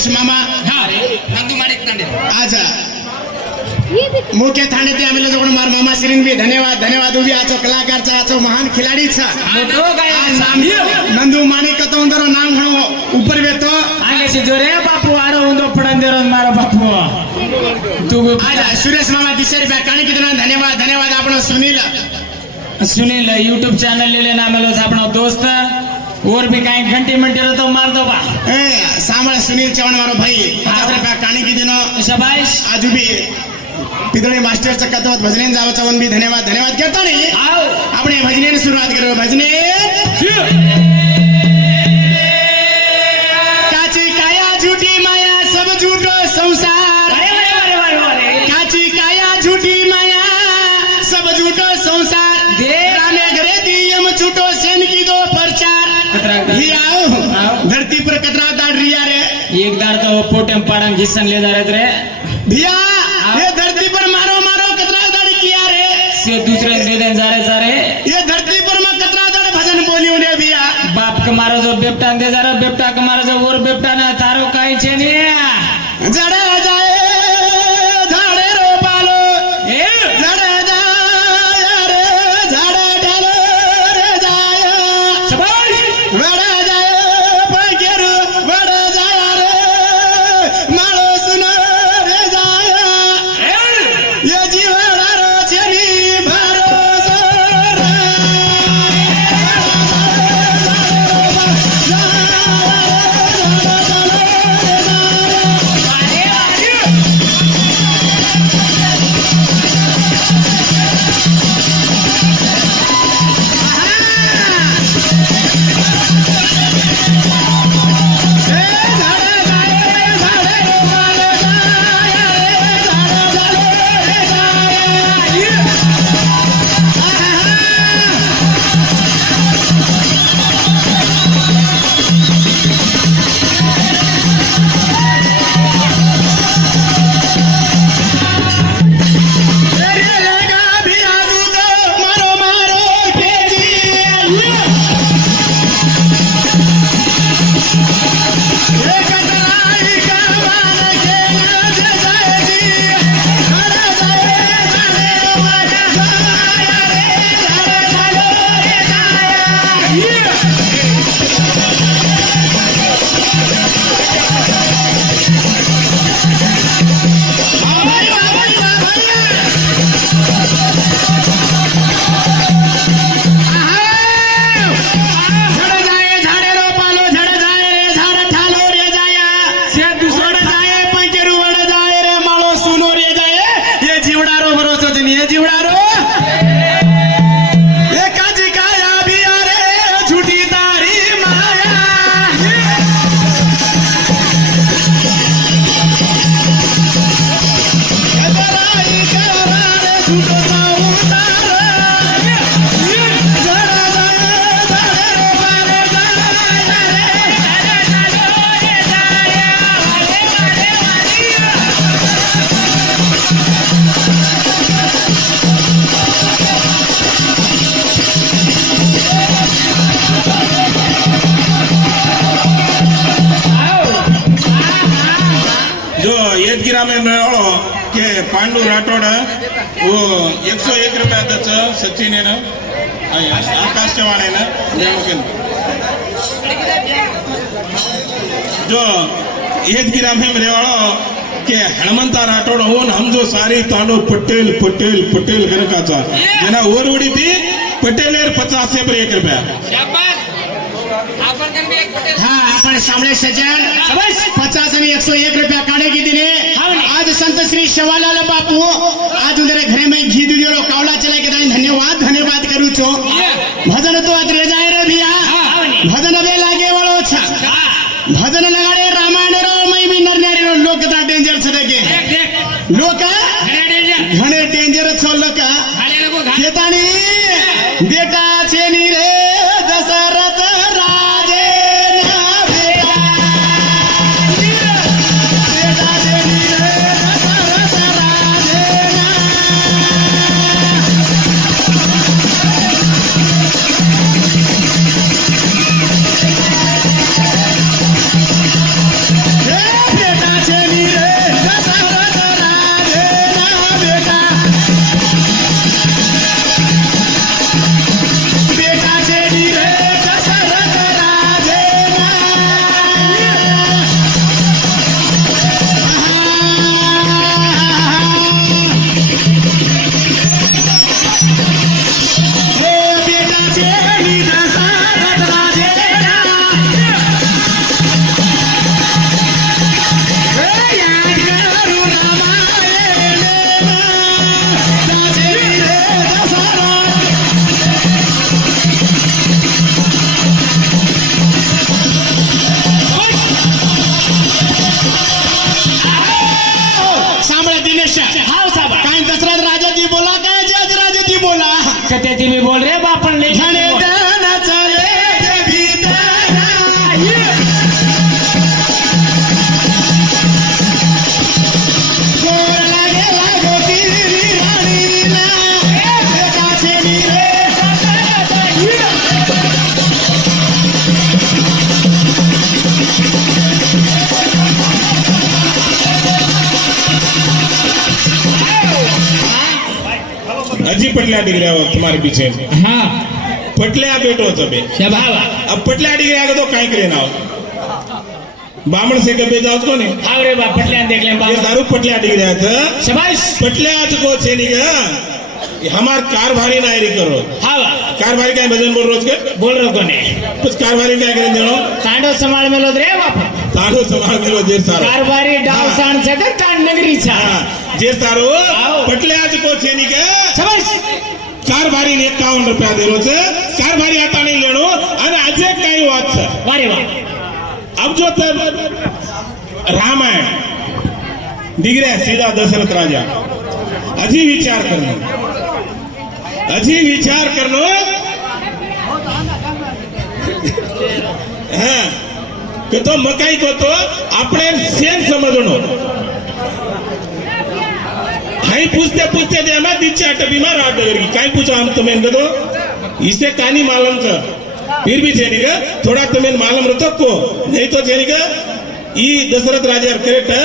सुरेश मामा नंदू माणिक तांडे अच्छा मुख्य थाने ते आम्ही लोक मार मामा श्रीन भी धन्यवाद उभी आचो कलाकार चा आचो महान खिलाडी छा नंदू माणिक तो अंदर नाम घणो ऊपर वेतो आगे से जोरे बापू आड़ो उंदो पडंदेरो मारो बापू तू अच्छा सुरेश मामा 200 रुपया काणी कितना धन्यवाद आपणो सुनील यूट्यूब चैनल ले लेना मेलो आपणो दोस्त और भी कहीं घंटी मंटी तो मार दो बा ए सामळ सुनील चव्हाण मारो भाई 50 रुपया काणी की दिनो शाबाश आजू भी पिदळे मास्टर चक्कात भजनेन जाव चवन भी धन्यवाद करतो नी आओ આપણે ભજનેની શરૂઆત કરો ભજને કાચી કાયા झूठी माया सब झूठो संसार काची काया झूठी माया सब झूठो संसार राने घरे दियम छूटो सेन की दो प्रचार ही आओ धरती पर कतरा दाड़ रिया रे एक दार तो पोटेम पाड़ंग घिसन ले जा रहे रे भैया ये धरती पर मारो कतरा दाड़ किया रे से दूसरे दे दे जा रहे ये धरती पर मैं कतरा दाड़ भजन बोलियो रे भैया बाप के मारो जो बेपटा दे जा रहा बेपटा के मारो जो और बेपटा ना तारो काई छे ने जड़े जाए झाड़े रो पालो जड़े जाए रे झाड़े ढालो रे जाए शाबाश वड़े जाए पगेरु वड़े जाए रे मालो सुनो रे जाए ये जीवड़ा रो छेनी भरोसा रे में मेळो के पांडू राठोड वो 101 रुपया दच सचिन है ना आकाश चव्हाण है ना जो येदगिरा में मेळो के हनुमंता राठोड हो हम जो सारी तांडो पटेल पटेल पटेल गणकाचा जना ओरवडी ती पटेलेर 50 पर 1 रुपया हाँ आपण सामने सज्जन 50 आणि 101 रुपया काढे की दिने आज संत श्री शिवालाल बापू आज उधर घरे में घी दियो कावला चला के धन्यवाद करू छो भजन तो अद्रे जाए रे भैया भजन बे लागे वालो छा भजन लगाड़े रामायण रो मई भी नरनारी रो लोक ता डेंजर छे के लोक घणे डेंजर छो लोक केतानी बेटा छे नी रे दशरथ ती भी बोल रे बापन ले धने दान चाले देवी दाना गोर लागे लागो तिरी राणीला काचे नीरे अजी पटल्या डिग्रिया तुम्हारे पीछे हाँ पटल्या बेटो तबे शबावा अब पटल्या डिग्रिया को तो काई करे ना बामण से कबे जाओ को नहीं हाँ रे बाप पटल्या देख ले ये बाबा दारू पटल्या डिग्रिया था शबाश पटल्या आज को छे नहीं का हमार कारभारी ना एरी करो हाँ बा कारभारी का भजन बोल रोज के बोल रहे कोने कुछ कारभारी क्या करें देनो तांडव समाल में लो रे बापा ताड़ो समाज में जेर सारो कारभारी डाव साण छकर तांड नगरी छा हाँ, जेर सारो पटल्या आज को छे नहीं का शबाश कारभारी ने 51 रुपया देरो छे कारभारी आता नहीं लेनो અને આજે કઈ વાત છે वारे वाह अब जो तब रामायण डिग्रे सीधा दशरथ राजा अजी विचार करनो हाँ કે તો મકાઈ કો તો આપણે સેન સમજણો हाई पूछते पूछते दे मैं दीचे अटबी में रात डगरगी काई पूछो हम तुम्हें इनको इसे कहानी मालूम था फिर भी जेनिका थोड़ा तुम्हें मालूम रहता को नहीं तो जेनिका ई दशरथ राजा करेक्ट है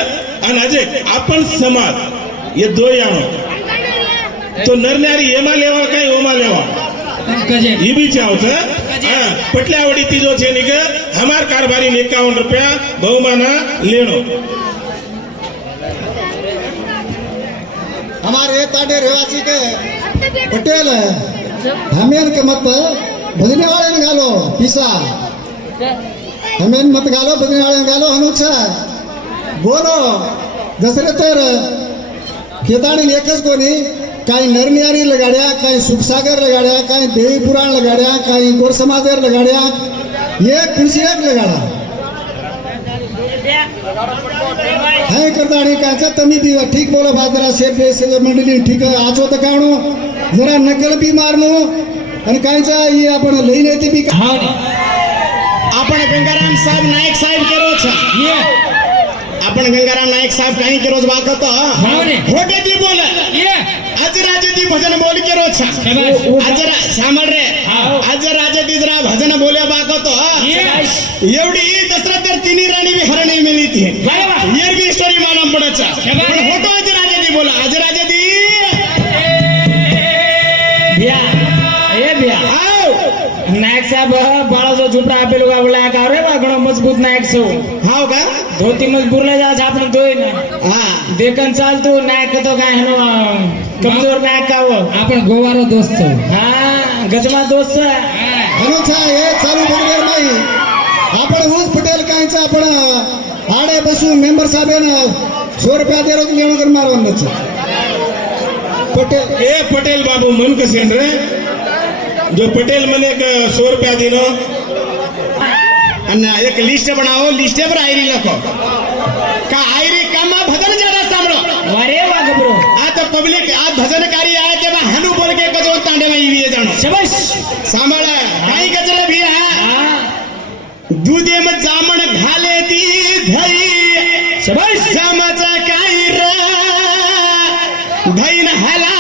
अन अजय अपन समाज ये दो यानो तो नर नारी एमा लेवा काई ओमा लेवा ये भी चाहो था हाँ पटल्या वडी तीजो जेनिका हमार कारभारी ने 51 रुपया बहुमाना लेनो हमारे ताडे रहवासी के पटेल हमें के मत भजने वाले ने गालो पिसा हमें मत गालो भजने वाले ने गालो अनुच्छा बोलो दशरथर खेताणी एकच कोणी काही नरनियारी लगाड्या काही सुखसागर लगाड्या काही देवी पुराण लगाड्या काही गोर समाजर लगाड्या एक खुशी एक लगाडा हाय करता आणि काचा तमी बी ठीक बोला बाजरा शेफ से मंडळी ठीक आचो तर काणू जरा नकल बी मारनो आणि कायचा ही आपण लईन येते बी हाँ आपण गंगाराम साहेब नायक साहेब केरो छ ये आपण गंगाराम नायक साहेब काही केरोज वागतो हाँ रे होटे दी बोल ये आज राजे दी भजन बोल केरो छ आज सामल रे आज राजे दी जरा भजन बोले वागतो ये एवढी दशरथ तिनी राणी भी हर नहीं मिली थी वाह वाह ये भी स्टोरी मालूम पड़ा छ पण होटो आज राजे दी बोला आज राजे दी भैया ए भैया आओ नायक साहब बाळा जो झुपडा आपेलो का बोला का रे बा घणो मजबूत नायक छो हाव का धोती मजबूर ले जा आपण दोय ना हां देखन चाल तू नायक तो काय हेनो कमजोर नायक का वो आपण गोवारो दोस्त छो हाँ गजमा दोस्त अनुच्छा हे चालू बरोबर नाही आपण ऊस पटेल कायचा आपण आडे बसून मेंबर साहेबांना 100 रुपया दे रोज लेणं कर मारवण छ पटेल ए पटेल बाबू मन कसे रे जो पटेल मने 100 रुपया दिनो અને એક લિસ્ટ બનાવો લિસ્ટ પર આયરી લખો का आयरी कामा भजन ज्यादा सांभळो वारे वा गबरो आ तो पब्लिक आ भजनकारी आए तेव्हा हनु बोल के कजो तांडे में ये जानो शबाश सांभाळ काही गजर भी हा हाँ दूधे में जामण घाले ती धई शबाश जामाचा काही र धईन हाला